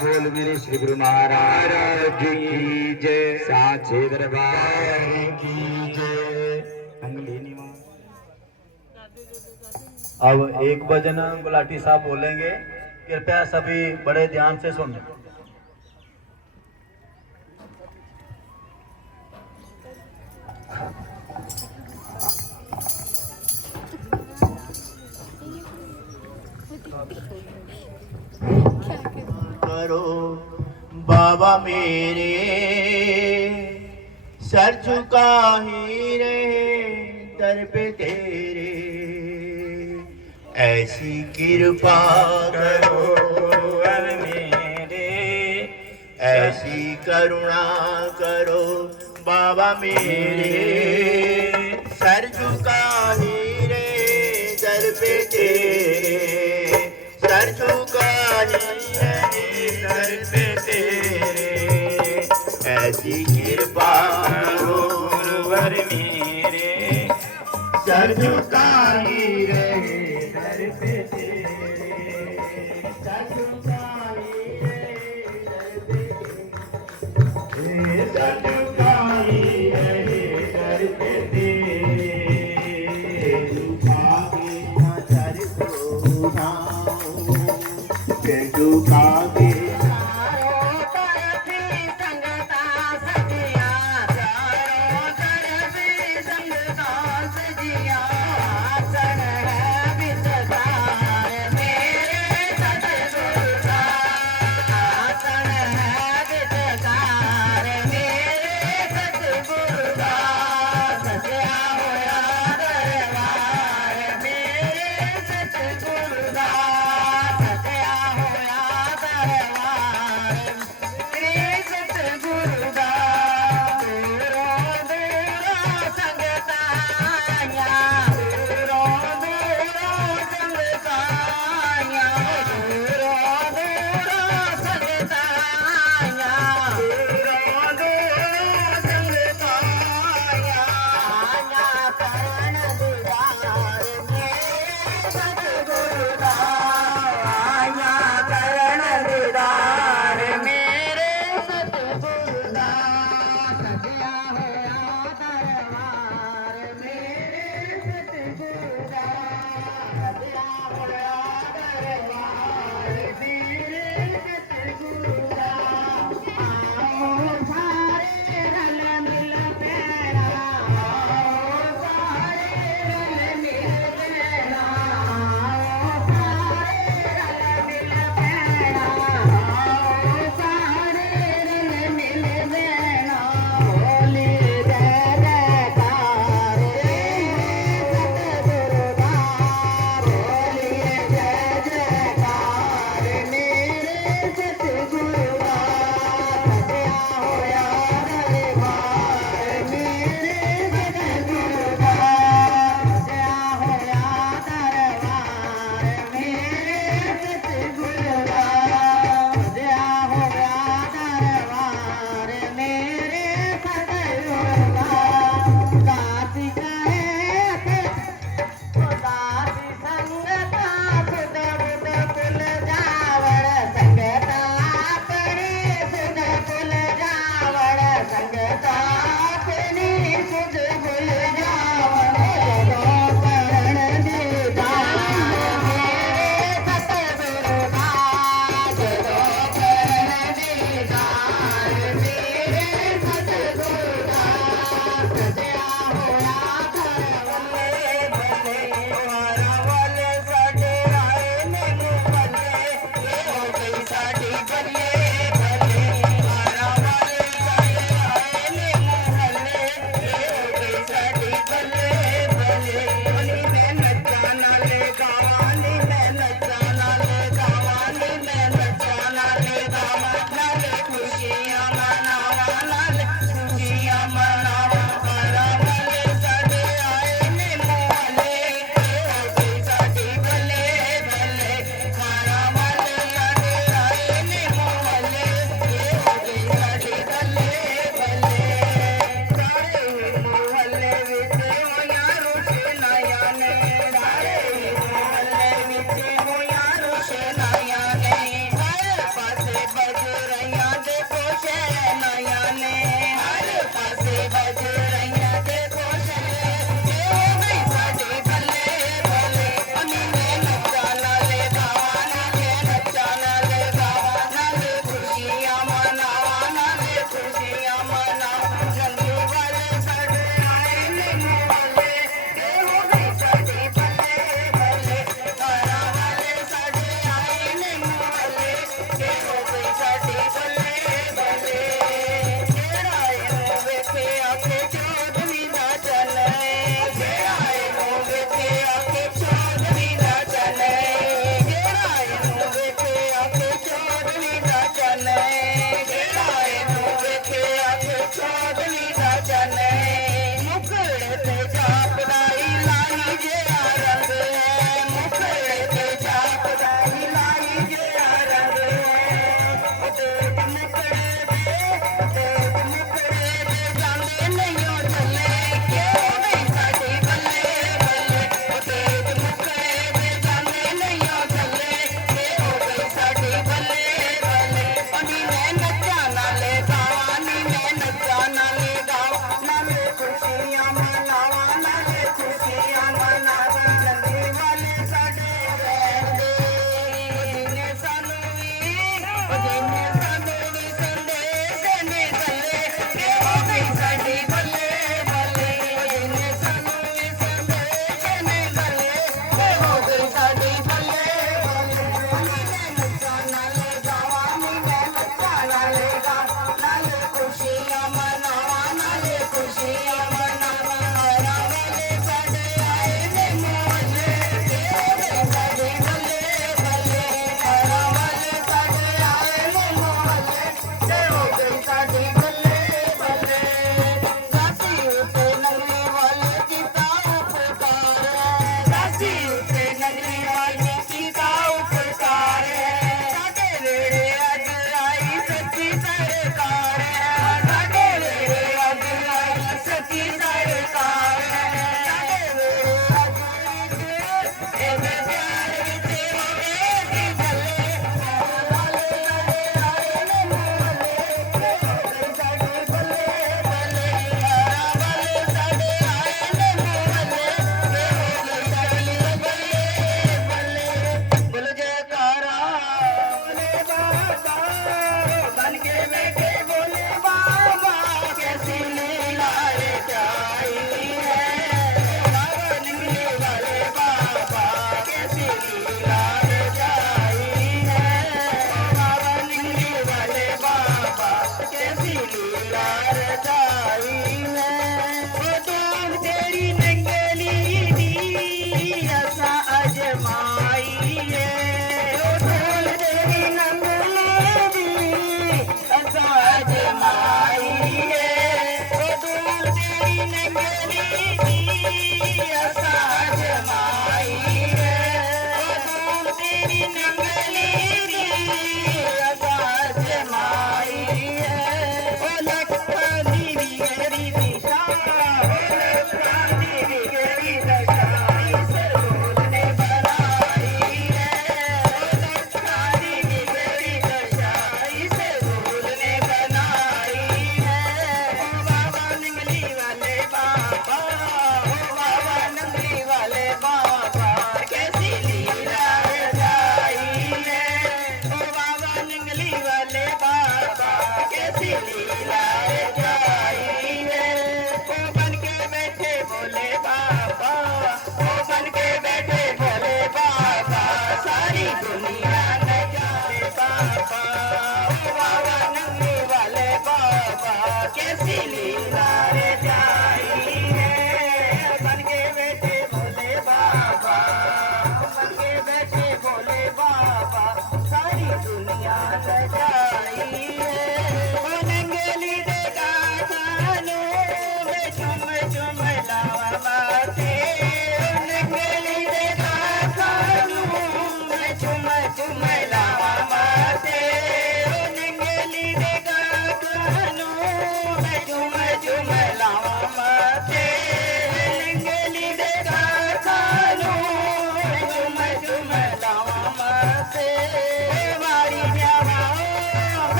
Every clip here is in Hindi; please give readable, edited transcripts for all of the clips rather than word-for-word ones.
बोल मेरे श्री गुरु महाराज की जय, साचे दरबार की जय। अब एक भजन गुलाटी साहब बोलेंगे, कृपया सभी बड़े ध्यान से सुन। करो बाबा मेरे सर झुका ही रहे दर पे तेरे, ऐसी कृपा करो मेरे, ऐसी करुणा करो बाबा मेरे, सर झुका ही रहे दर पे तेरे, सर झुका ही रहे दर पे तेरे, ऐसी कृपा करो गुरुवर मेरे, सर झुका ही रहे दर पे तेरे, सर झुका ही रहे दर पे तेरे, सर झुका ही रहे दर पे तेरे, झुका के ना सर को उठाऊं, झुका के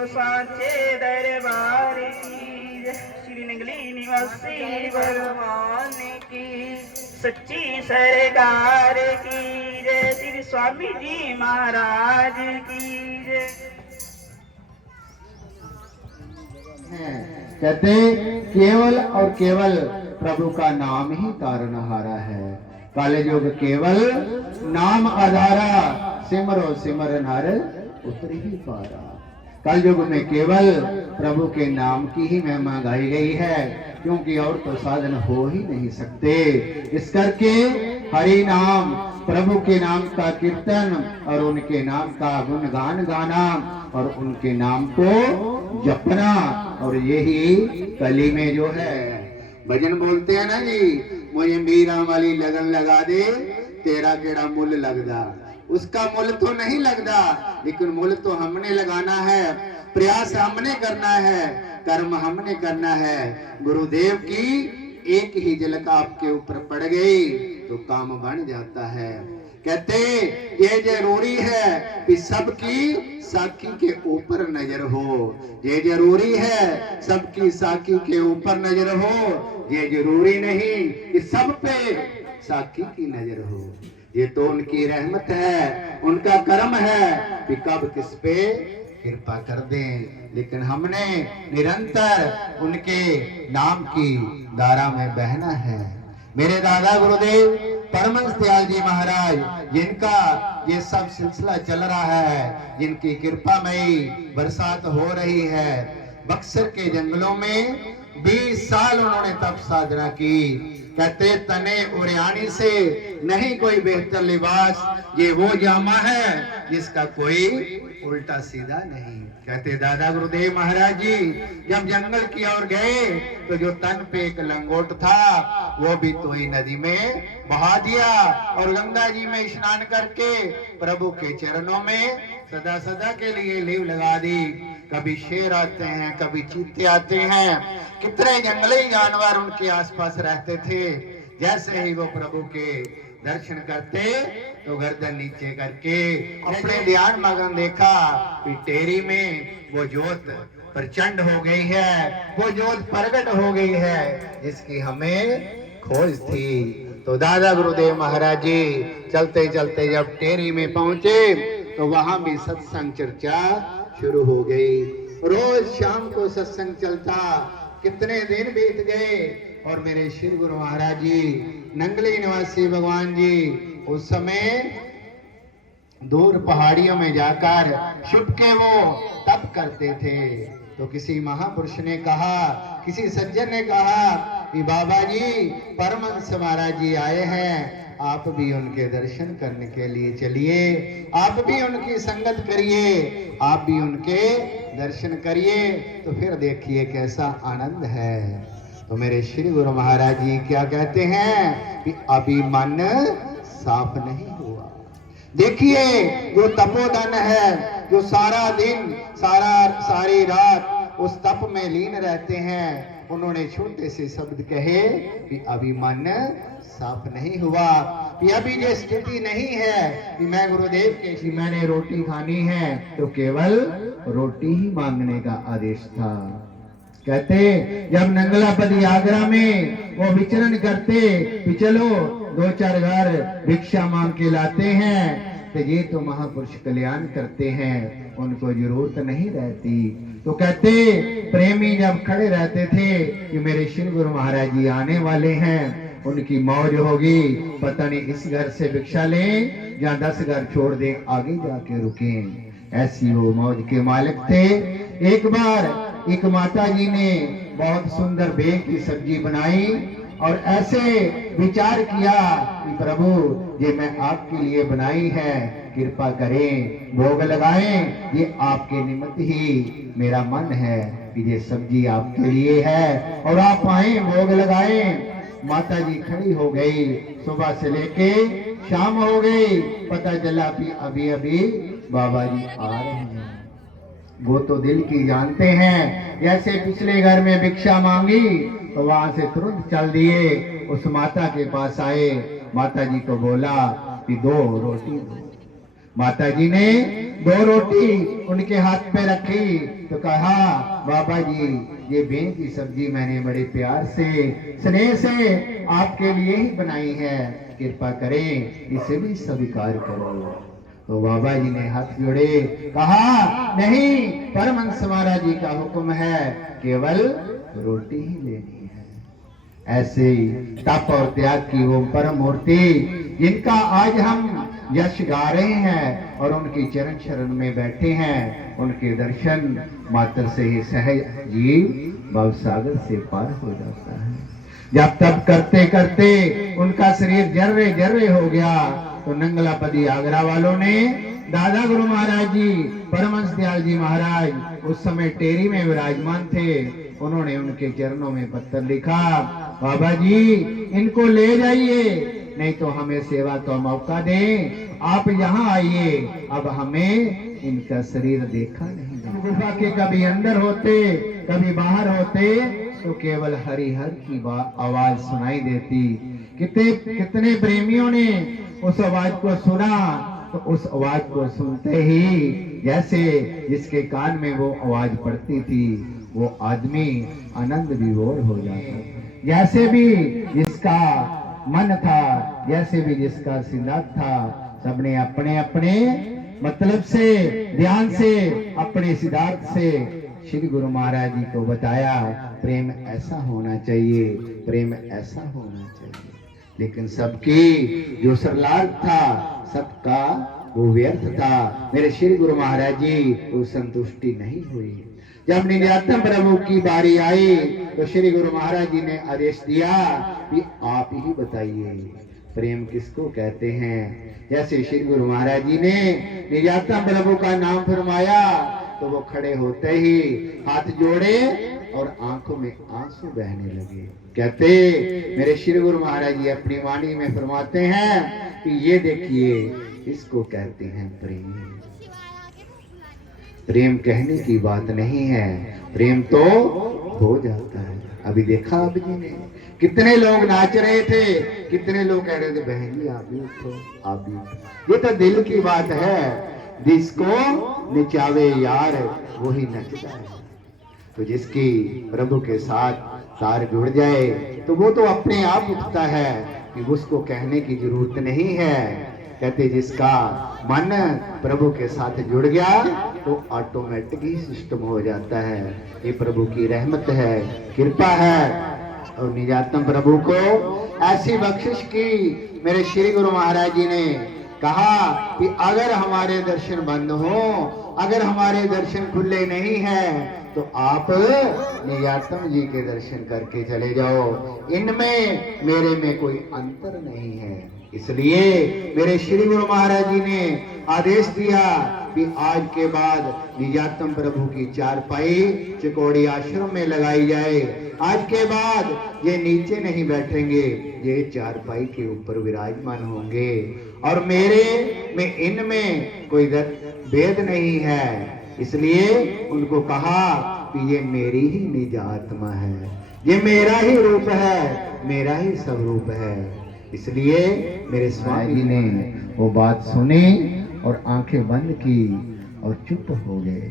तो सांचे दरबार की जय। श्री नंगली निवासी भगवान की सच्ची सरकार की जय। श्री स्वामी जी महाराज की जय। कहते केवल और केवल प्रभु का नाम ही तारनहारा है। काले युग केवल नाम आधारा, सिमरो सिमर नर उतर ही पारा। कल युग में केवल प्रभु के नाम की ही महिमा गाई गई है, क्योंकि और तो साधन हो ही नहीं सकते। इस करके हरि नाम, प्रभु के नाम का कीर्तन और उनके नाम का गुणगान गाना और उनके नाम को जपना, और यही कली में जो है भजन बोलते हैं ना जी, मुझे मीरा वाली लगन लगा दे, तेरा केड़ा मुल लगदा। उसका मुल तो नहीं लगदा, लेकिन मुल तो हमने लगाना है, प्रयास हमने करना है, कर्म हमने करना है। गुरुदेव की एक ही झलक आपके ऊपर पड़ गई तो काम बन जाता है। कहते ये जरूरी है कि सबकी साकी के ऊपर नजर हो, ये जरूरी है सबकी साकी के ऊपर नजर हो, ये जरूरी नहीं कि सब पे साकी की नजर हो। ये तो उनकी रहमत है, उनका कर्म है कि कब किस पे कृपा कर दें। लेकिन हमने निरंतर उनके नाम की धारा में बहना है। मेरे दादा गुरुदेव परमहंस दयाल जी महाराज, जिनका ये सब सिलसिला चल रहा है, जिनकी कृपामयी बरसात हो रही है, बक्सर के जंगलों में 20 साल उन्होंने तप साधना की। कहते तने उरियानी से नहीं कोई बेहतर लिबास, ये वो जामा है जिसका कोई उल्टा सीधा नहीं। कहते दादा गुरुदेव महाराज जी जब जंगल की ओर गए तो जो तन पे एक लंगोट था वो भी तो ही नदी में बहा दिया, और गंगा जी में स्नान करके प्रभु के चरणों में सदा सदा के लिए लीव लगा दी। कभी शेर आते हैं, कभी चीते आते हैं, कितने जंगली जानवर उनके आसपास रहते थे। जैसे ही वो प्रभु के दर्शन करते तो गर्दन नीचे करके अपने ध्यान मगन देखा कि टेरी में वो ज्योत प्रचंड हो गई है, वो ज्योत प्रकट हो गई है जिसकी हमें खोज थी। तो दादा गुरुदेव महाराज जी चलते चलते जब टेरी में पहुंचे तो वहां भी सत्संग चर्चा शुरू हो गई। रोज शाम को सत्संग चलता। कितने दिन बीत गए और मेरे श्री गुरु महाराज जी नंगली निवासी भगवान जी उस समय दूर पहाड़ियों में जाकर छुप के वो तप करते थे। तो किसी महापुरुष ने कहा, किसी सज्जन ने कहा कि बाबा जी परमहंस महाराज जी आए हैं, आप भी उनके दर्शन करने के लिए चलिए, आप भी उनकी संगत करिए, आप भी उनके दर्शन करिए, तो फिर देखिए कैसा आनंद है। तो मेरे श्री गुरु महाराज जी क्या कहते हैं कि अभी मन साफ नहीं हुआ। देखिए जो तपोधन है, जो सारा दिन सारी रात उस तप में लीन रहते हैं, उन्होंने छोटे से शब्द कहे कि अभी मन साफ नहीं हुआ, कि अभी ये स्थिति नहीं है कि मैं गुरुदेव के कि मैंने रोटी खानी है, तो केवल रोटी ही मांगने का आदेश था। कहते जब नंगलापति आगरा में वो विचरण करते कि चलो 2-4 घर भिक्षा मांग के लाते हैं, तो ये तो महापुरुष कल्याण करते हैं, उनको जरूरत नहीं रहती। तो कहते प्रेमी जब खड़े रहते थे कि मेरे श्री गुरु महाराज जी आने वाले हैं, उनकी मौज होगी, पता नहीं इस घर से भिक्षा लें या 10 घर छोड़ दें, आगे जाके रुकें। ऐसी वो मौज के मालिक थे। एक बार एक माता जी ने बहुत सुंदर बेग की सब्जी बनाई और ऐसे विचार किया कि प्रभु ये मैं आपके लिए बनाई है, कृपा करें, भोग लगाएं, ये आपके निमित्त ही मेरा मन है कि ये सब्जी आपके लिए है और आप आए भोग लगाएं। माता जी खड़ी हो गई, सुबह से लेके शाम हो गई, पता चला कि अभी अभी बाबा जी आ रहे हैं। वो तो दिल की जानते हैं, जैसे पिछले घर में भिक्षा मांगी तो वहां से तुरंत चल दिए, उस माता के पास आए, माता जी को बोला कि 2 रोटी दो। माता जी ने 2 रोटी उनके हाथ पे रखी तो कहा बाबा जी ये बें की सब्जी मैंने बड़े प्यार से स्नेह से आपके लिए ही बनाई है, कृपा करें इसे भी स्वीकार करो। तो बाबा जी ने हाथ जोड़े, कहा नहीं, परमहंस महाराज जी का हुक्म है, केवल रोटी ही लेनी है। ऐसे ही तप और त्याग की वो परम मूर्ति जिनका आज हम यश गा रहे हैं और उनकी चरण शरण में बैठे हैं, उनके दर्शन मात्र से ही सहज जीव भवसागर से पार हो जाता है। जब तब करते करते उनका शरीर जर्रे जर्रे हो गया तो नंगलापदी आगरा वालों ने दादा गुरु महाराज जी, परमहंस दयाल जी महाराज उस समय टेरी में विराजमान थे, उन्होंने उनके चरणों में पत्र लिखा, बाबा जी इनको ले जाइए, नहीं तो हमें सेवा का मौका दें, आप यहाँ आइए, अब हमें इनका शरीर देखा नहीं। गुफा के कभी अंदर होते कभी बाहर होते तो केवल हरिहर की आवाज सुनाई देती। कितने प्रेमियों ने उस आवाज को सुना, तो उस आवाज को सुनते ही जैसे जिसके कान में वो आवाज पड़ती थी वो आदमी आनंद विभोर हो जाता था। जैसे भी जिसका मन था, जैसे भी जिसका सिद्धांत था, सबने अपने अपने मतलब से, ध्यान से, अपने सिद्धांत से श्री गुरु महाराज जी को बताया, प्रेम ऐसा होना चाहिए, प्रेम ऐसा होना चाहिए। लेकिन सबकी जो सरलार्थ था, सबका वो व्यर्थ था। मेरे श्री गुरु महाराज जी वो संतुष्टि नहीं हुई। जब निजातम प्रभु की बारी आई तो श्री गुरु महाराज जी ने आदेश दिया कि आप ही बताइए प्रेम किसको कहते हैं। जैसे श्री गुरु महाराज जी ने निजातम प्रभु का नाम फरमाया तो वो खड़े होते ही हाथ जोड़े और आंखों में आंसू बहने लगे। कहते मेरे श्री गुरु महाराज जी अपनी वाणी में फरमाते हैं कि ये देखिए इसको कहते हैं प्रेम। प्रेम कहने की बात नहीं है, प्रेम तो हो जाता है। अभी देखा आप जी ने कितने लोग नाच रहे थे, कितने लोग कह रहे थे बहन जी आप भी उठो, आप भी उठो। ये तो दिल की बात है, जिसको निचावे यार वही नचता है। तो जिसकी प्रभु के साथ तार जुड़ जाए तो वो तो अपने आप उठता है कि उसको कहने की जरूरत नहीं है। कहते जिसका मन प्रभु के साथ जुड़ गया तो ऑटोमेटिक ही सिस्टम हो जाता है। ये प्रभु की रहमत है, कृपा है। और निजातम प्रभु को ऐसी बख्शिश की मेरे श्री गुरु महाराज जी ने कहा कि अगर हमारे दर्शन बंद हो, अगर हमारे दर्शन खुले नहीं है तो आप निजातम जी के दर्शन करके चले जाओ, इनमें मेरे में कोई अंतर नहीं है। इसलिए मेरे श्री गुरु महाराज जी ने आदेश दिया कि आज के बाद निजातम प्रभु की चारपाई चिकोड़ी आश्रम में लगाई जाए। आज के बाद ये नीचे नहीं बैठेंगे, ये चारपाई के ऊपर विराजमान होंगे और मेरे में इनमें कोई भेद नहीं है। इसलिए उनको कहा कि ये मेरी ही निज आत्मा है, ये मेरा ही रूप है, मेरा ही स्वरूप है। इसलिए मेरे स्वामी जी ने वो बात सुनी और आंखें बंद की और चुप हो गए।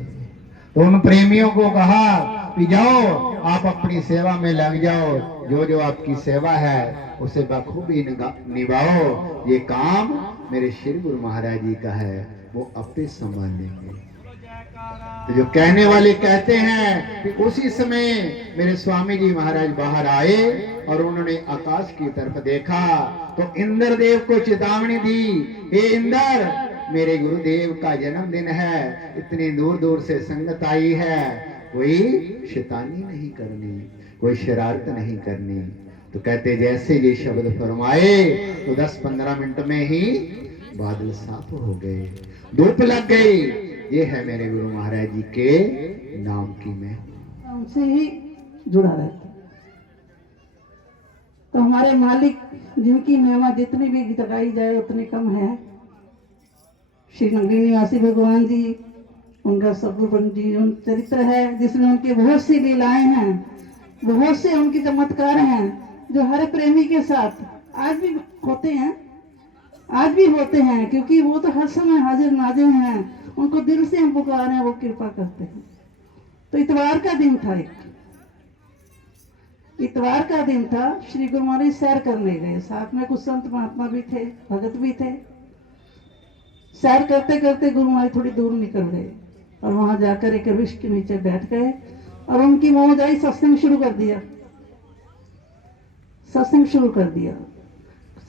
तो उन प्रेमियों को कहा कि जाओ आप अपनी सेवा में लग जाओ, जो जो आपकी सेवा है उसे बखूबी निभाओ। ये काम मेरे श्री गुरु महाराज जी का है, वो अपने संभाल लेंगे। तो जो कहने वाले कहते हैं कि उसी समय मेरे स्वामी जी महाराज बाहर आए और उन्होंने आकाश की तरफ देखा तो इंद्र देव को चेतावनी दी, हे इंद्र मेरे गुरुदेव का जन्मदिन है, इतनी दूर दूर से संगत आई है, कोई शैतानी नहीं करनी, कोई शरारत नहीं करनी। तो कहते जैसे ये शब्द फरमाए तो 10-15 मिनट में ही बादल साफ हो गए, धूप लग गई। ये है मेरे गुरु महाराज जी के नाम की मैं उनसे ही जुड़ा रहता। तो हमारे मालिक जिनकी महिमा जितनी भी जगाई जाए उतनी कम है। श्री नगरी निवासी भगवान जी, उनका सद्गुण जीवन चरित्र है जिसमें उनकी बहुत सी लीलाएं हैं, बहुत से उनके चमत्कार हैं जो हर प्रेमी के साथ आज भी होते हैं। आज भी होते हैं, क्योंकि वो तो हर समय हाजिर नाजिर हैं, उनको दिल से हम पुकार हैं, वो कृपा करते हैं। तो इतवार का दिन था, इतवार का दिन था, श्री गुरु महाराज सैर करने गए, साथ में कुछ संत महात्मा भी थे, भगत भी थे। सैर करते करते गुरु महाराज थोड़ी दूर निकल गए और वहां जाकर एक वृक्ष के नीचे बैठ गए और उनकी मौज आई, सत्संग शुरू कर दिया, सत्संग शुरू कर दिया।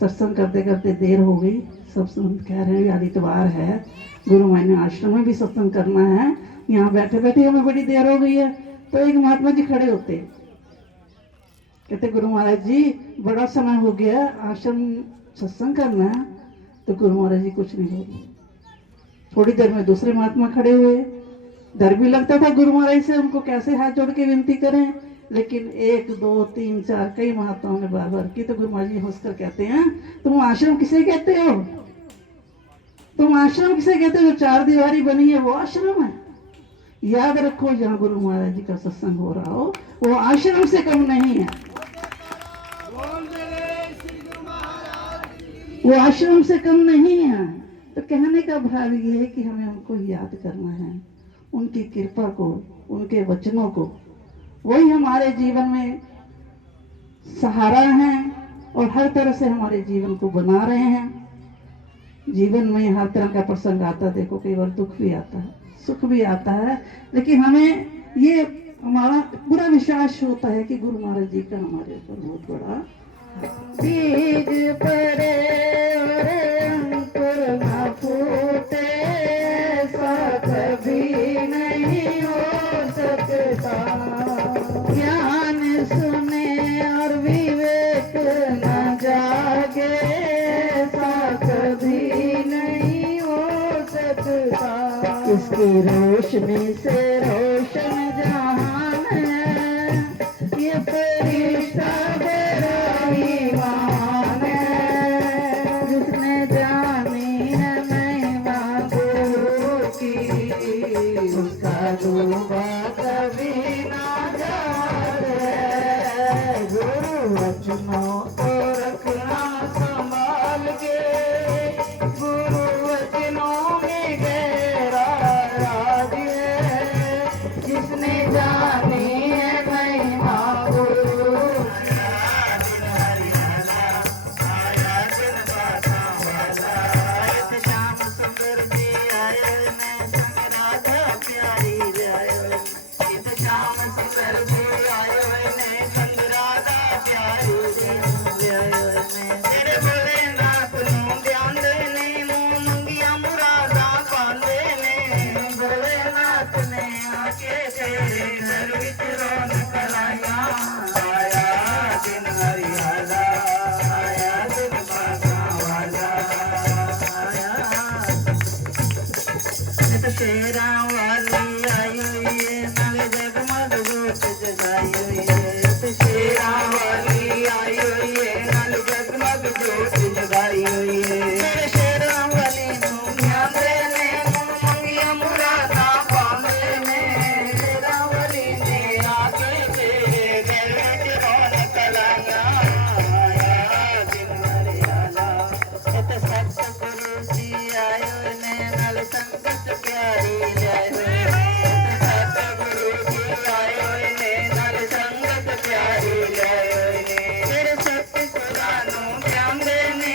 सत्संग करते करते देर हो गई, सब संत कह रहे हैं आज इतवार है, गुरु महाराज ने आश्रम में भी सत्संग करना है, यहाँ बैठे बैठे हमें बड़ी देर हो गई है। तो एक महात्मा जी खड़े होते, कहते गुरु महाराज जी बड़ा समय हो गया, आश्रम सत्संग करना है। तो गुरु महाराज जी कुछ नहीं बोले। थोड़ी देर में दूसरे महात्मा खड़े हुए, डर भी लगता था गुरु महाराज से, उनको कैसे हाथ जोड़ के विनती करें, लेकिन 1 2 3 4 कई महात्माओं ने बार बार की। तो गुरु महाराज जी हंसकर कहते हैं, तुम आश्रम किसे कहते हो? तुम आश्रम किसे कहते हो? जो 4 दीवारी बनी है वो आश्रम है। याद रखो, जहाँ गुरु महाराज जी का सत्संग हो रहा हो वो आश्रम से कम नहीं है, वो आश्रम से कम नहीं है। तो कहने का भाव ये है कि हमें उनको याद करना है, उनकी कृपा को, उनके वचनों को, वही हमारे जीवन में सहारा हैं और हर तरह से हमारे जीवन को बना रहे हैं। जीवन में हर तरह का प्रसंग आता है, देखो कई बार दुख भी आता है, सुख भी आता है, लेकिन हमें ये हमारा पूरा विश्वास होता है कि गुरु महाराज जी का हमारे ऊपर बहुत बड़ा बीज पड़े और अंकुर न फूटे, ऐसा कभी नहीं हो सकता। ज्ञान सुने और विवेक न जागे, ऐसा कभी नहीं हो सकता। इसकी रोशनी से रोशन जहान है, ये फरिश्ता बड़ा ही महान है। जिसने जानी है महिमा गुरु की, उसका डूबा कभी ना जाए। गुरु वचनों को रखना संभाल के, गुरु वचनों में गहरा राज है। जिसने जानी है महिमा गुरु, श्याम सुंदर जी आए ने संग राधा प्यारी आए, श्याम सुंदर जी आए ने संग राधा प्यारी आए। तेरे भोलेनाथ नूं ध्यान देने, मुंह मंगिया मुरादा पांदे ने। भोलेनाथ ने आके तेरे घर विच रौनक लाया, आया दिन हरियाला, आया दिन बासा वाला, शेरा वाली आई हुई है, नाले जगमग जोत जगाई हुई है। शेरा वाली आई हुई है, नाले जगमग जोत जगाई हुई है। मेरे शेरा वाली नूं ध्यान देने, मुंह मंगिया मुरादा पांदे ने। शेरा वाली ने आके तेरे घर विच रौनक लाया, आया दिन हरियाला। इत्थे सतगुरु जी आए हुए ने, नाले संगत प्यारी जाए हुए। सतगुरु जी आए हुए ने, नाले संगत प्यारी जाए हुए ने। तेरे सतगुरां नूं ध्यान देने,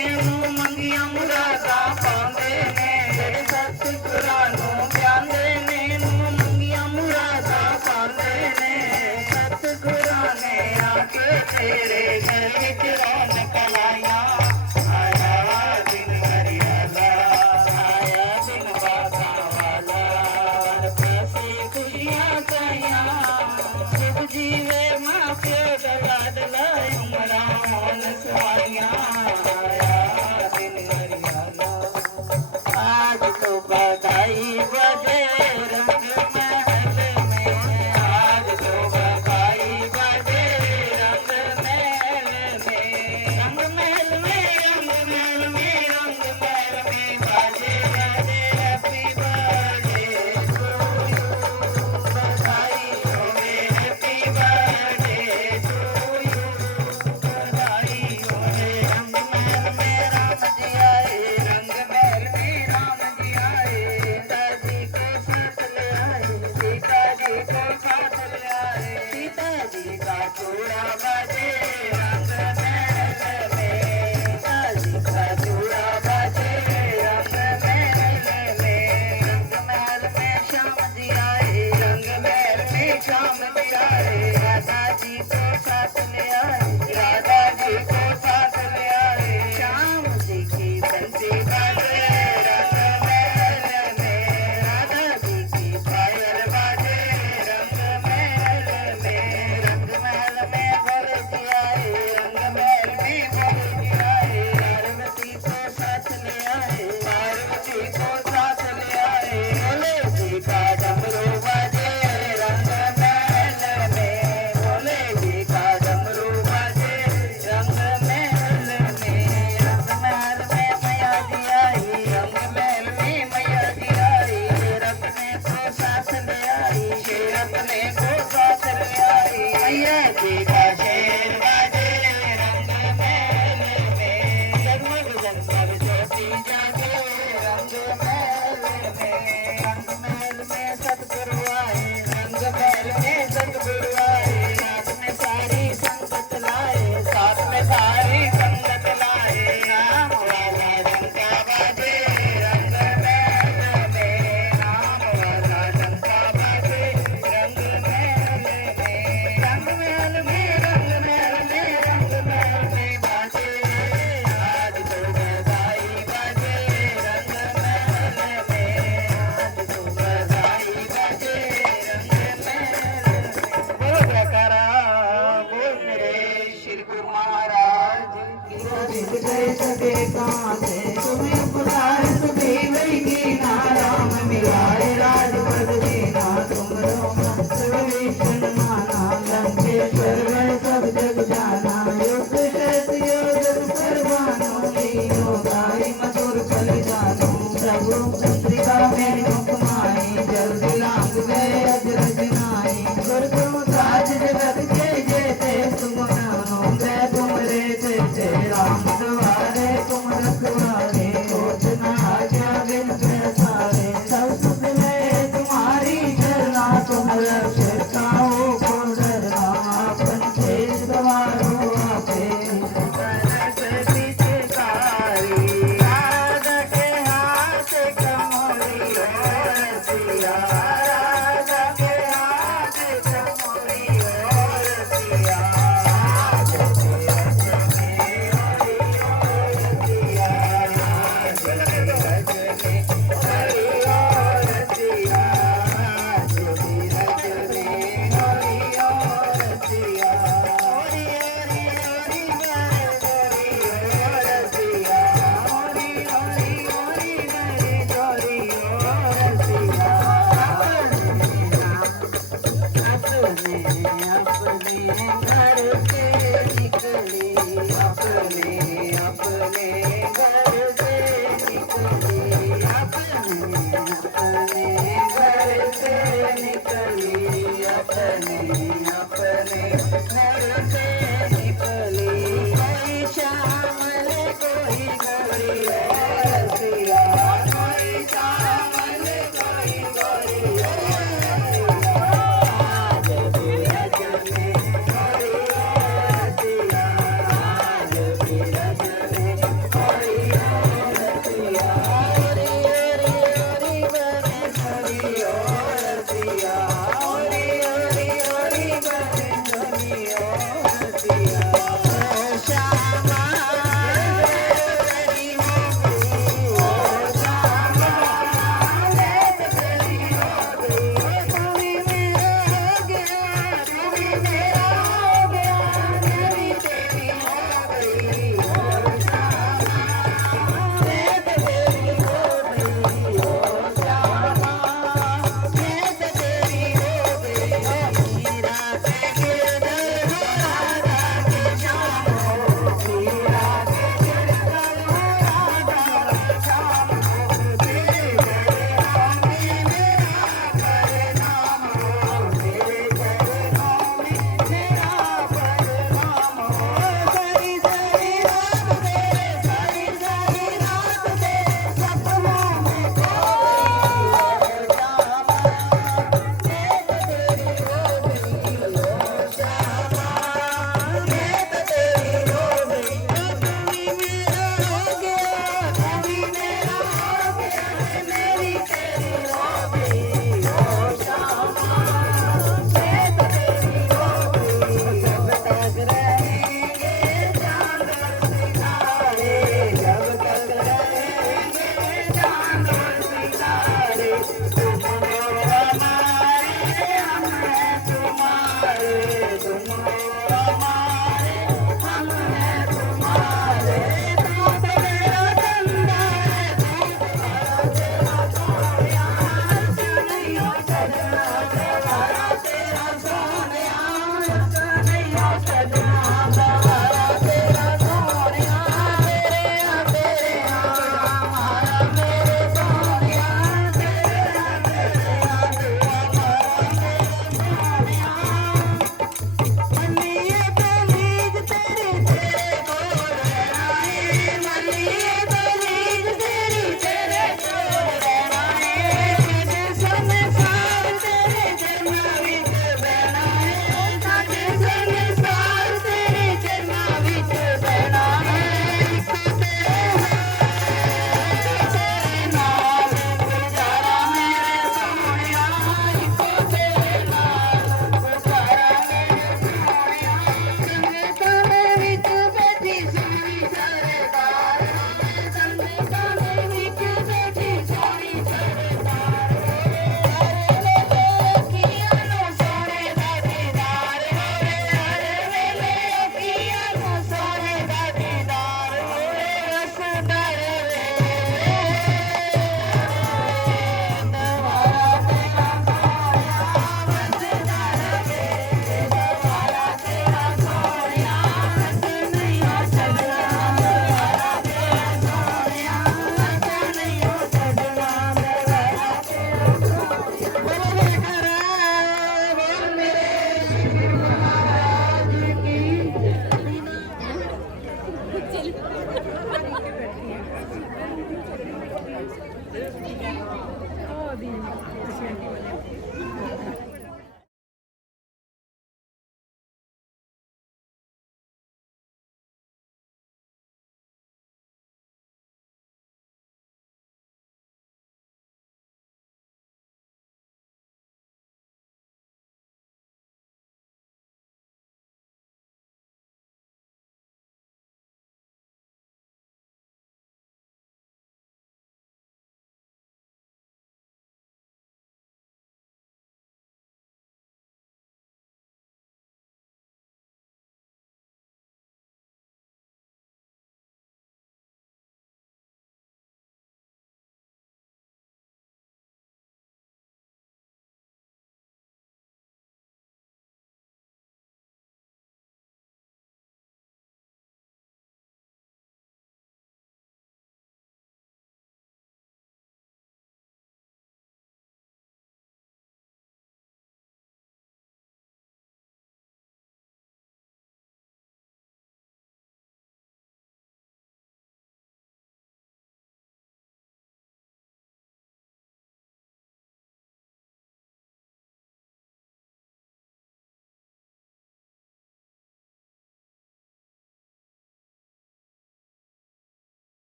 जय सके कहाँ से